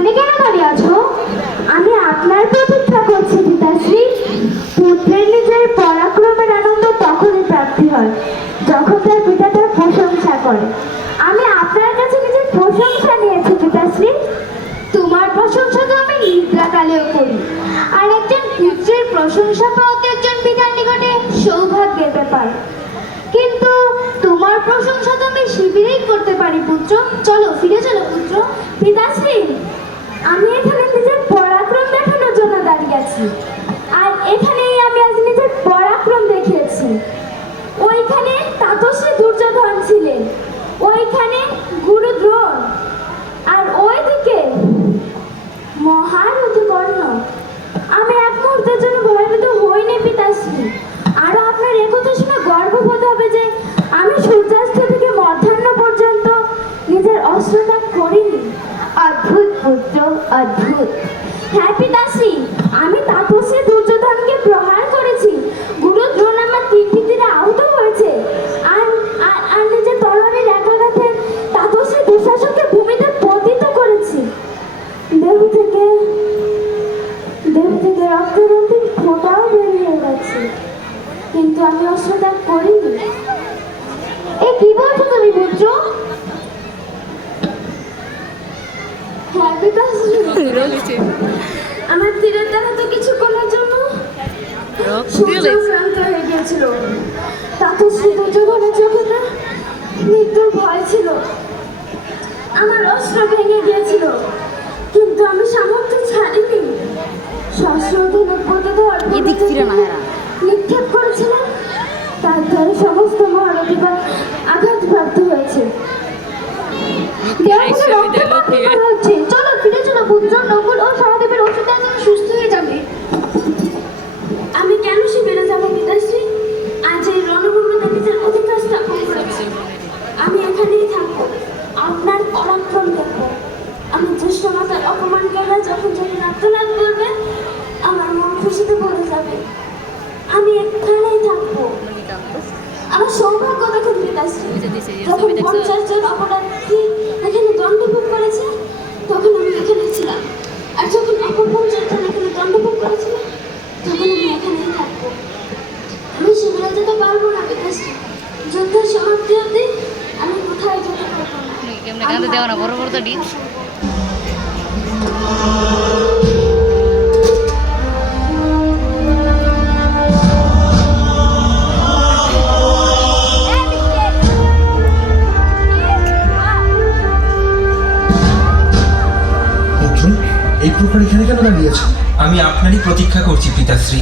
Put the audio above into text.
এখানে কেন দাঁড়িয়ে আছো? আমি আপনার প্রতীক্ষা করছি পিতাশ্রী। পুত্রের নিজের পরাক্রমের আনন্দ তখনই প্রাপ্তি হয় যখন তার পিতা তার প্রশংসা করে। আমি আপনার কাছে নিজের প্রশংসা নিয়েছি পিতাশ্রী। তোমার প্রশংসা তো আমি নিদ্রাকালেও করি, আর একজন পুত্রের প্রশংসা পাওয়া তো একজন পিতার নিকটে সৌভাগ্যের ব্যাপার। কিন্তু তোমার প্রশংসা তো আমি শিবিরেই করতে পারি পুত্র। চলো, ফিরে চলো পুত্র। পিতাশ্রী, আমি এখানে নিজের পরাক্রম দেখানোর জন্য দাঁড়িয়ে আছি, আর এখানেই আমি আজ নিজের পরাক্রম দেখিয়েছি। ওইখানে তাতশ্রী দুর্যোধন ছিলেন, ওইখানে গুরু দ্রোণ, আর ওইদিকে মহারথী কর্ণ। আমি এক মুহূর্তের জন্য ভয়ভীত হইনি পিতাশ্রী। আর আপনার একথা শুনে গর্ববোধ হবে যে আমি সূর্যাস্ত থেকে মধ্যাহ্ন পর্যন্ত নিজের অস্ত্রত্যাগ করিনি। অদ্ভুত পুত্র, অদ্ভুত। হ্যাঁ পিতাশ্রী, আমি তাপসী দুর্যোধনকে প্রহার করেছি। গুরু দ্রোণ আমার তীরে তীরে আহত হয়েছে, আর আর নিজের তলোয়ারের আঘাতে তাপসী দুঃশাসককে ভূমিতে পতিত করেছি। দেহ থেকে রক্তের অন্তিম ফোঁটাও বেরিয়ে গেছে, কিন্তু আমি অস্ত্রত্যাগ করিনি। এই কি বলছো তুমি পুত্র? হ্যাঁ পিতাশ্রী, আমার তীরের দ্বারা তো কিছুক্ষণের জন্য সূর্যক্রান্ত হয়ে গিয়েছিল। তাতশ্রী দুর্যোধনের চোখে তো মৃত্যুর ভয় ছিল। আমার অস্ত্র ভেঙে গিয়েছিল, কিন্তু আমি সামর্থ্য ছাড়িনি। নিক্ষেপ করেছিলাম, তার দ্বারা সমস্ত মহারথীগণ আঘাতপ্রাপ্ত হয়েছে। চলো ফিরে চলো পুত্র। নকুল ও সহদেবের ওষুধে একদম সুস্থ হয়ে যাবে। আমি কেন শিবিরে যাবো পিতাশ্রী? আজ এই রণভূমিতে নিজের অধিকার স্থাপন করেছি। আমি এখানেই থাকবো, আপনার পরাক্রম দেখবো। আমি জ্যেষ্ঠ মাতার অপমান করলে যখন আত্মনাদ করবে, আমার মন খুশিতে ভরে যাবে। আমি এখানেই থাকবো। আমার সৌভাগ্য দেখুন পিতাশ্রী, যখন 50 জন অপরাধী এখানে দণ্ডভোগ করেছে তখন আমি এখানে ছিলাম, আর যখন অপর 50 জন এখানে দণ্ডভোগ করেছিল তখন আমি এখানেই থাকবো। আমি শিবিরে যেতে পারবো না পিতাশ্রী। যুদ্ধের সমাপ্তি অবধি আমি কোথায় যেতে পারবো না। এই প্রকার এখানে কেন দাঁড়িয়েছে? আমি আপনারই প্রতীক্ষা করছি পিতাশ্রী।